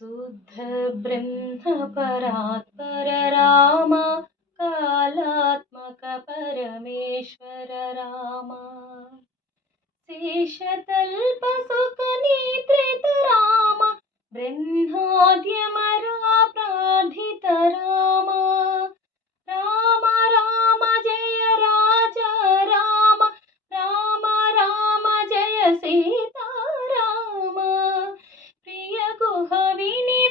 शुद्ध ब्रह्म परात्पर राम कालात्मक परमेश्वर राम शेषतल्प सुख निद्रित राम ब्रह्माद्यमरा प्रार्थित राम राम राम जय राजा राम राम राम जय सीता राम प्रिय गुह विनि